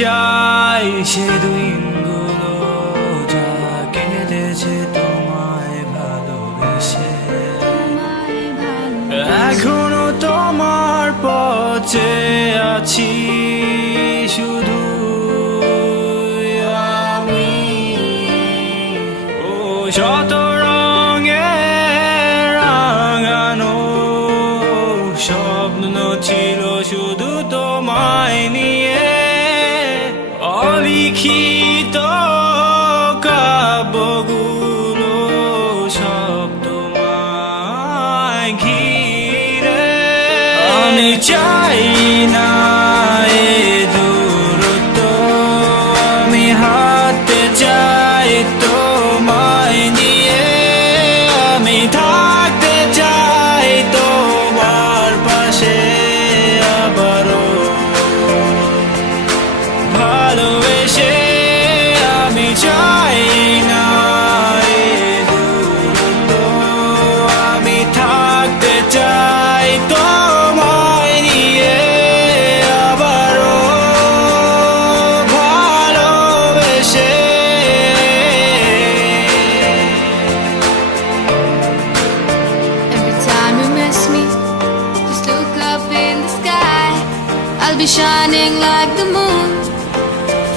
যায় সে দিনগুলো যা কেটেছে তোমায় ভালোবেসে। এখনো তোমার পথে আছি শুধু আমি। ও শত রঙে রাঙানো স্বপ্ন ছিল শুধু তোমায় নিয়ে। অলিখিত কাব্যগুলো সব তোমায় ঘিরে। আমি চাই না এ দূরত্ব, আমি হাঁটতে চাই তোমায় নিয়ে। আমি থাকতে চাই তোমার পাশে আবারও ভালোবেসে। আমি চাই না এ দূরত্ব, আমি থাকতে চাই তোমায় নিয়ে আবারও ভালোবেসে। Every time you miss me, just look up in the sky. I'll be shining like the moon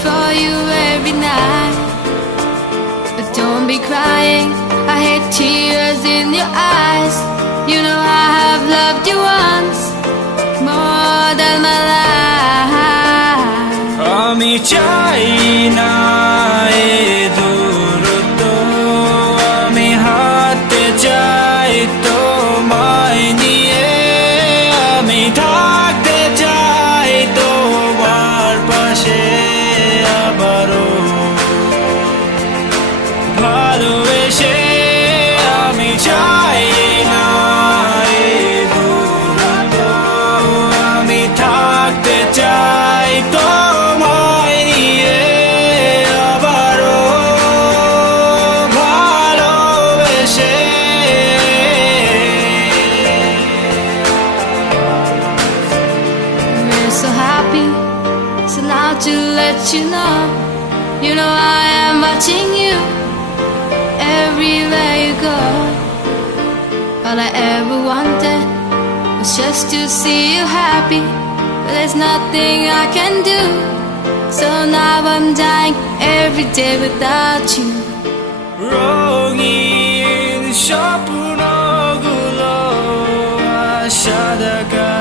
for you every night. But don't be crying, I hate tears in your eyes. You know I have loved you once more than my life. আমি চাই না এ দূরত্ব, আমি হাঁটতে চাই তোমায় নিয়ে। আমি থাকতে চাই তোমার পাশে আবারও ভালোবেসে। আমি চাই না এ দূরত্ব, আমি থাকতে চাই তোমায় নিয়ে আবারও ভালোবেসে। We're so happy, so now to let you know, you know I am watching you everywhere you go. All I ever wanted was just to see you happy, but there's nothing I can do. So now I'm dying every day without you. রঙিন স্বপ্নগুলো আশা দেখা